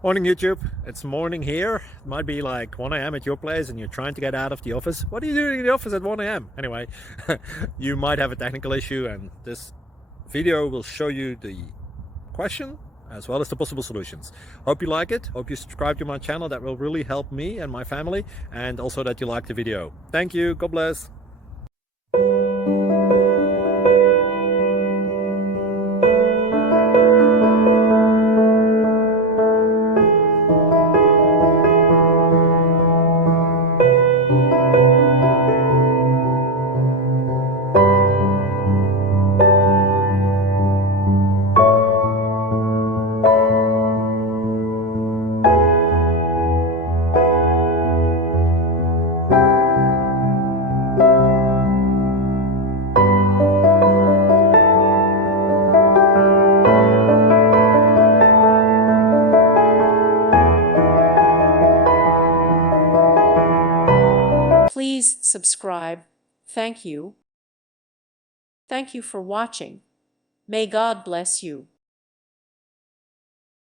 Morning YouTube, it's morning here. It might be like 1 a.m. at your place and you're trying to get out of the office. What are you doing in the office at 1 a.m.? Anyway, you might have a technical issue and this video will show you the question as well as the possible solutions. Hope you like it, hope you subscribe to my channel. That will really help me and my family, and also that you like the video. Thank you, God bless. Please subscribe. Thank you. Thank you for watching. May God bless you.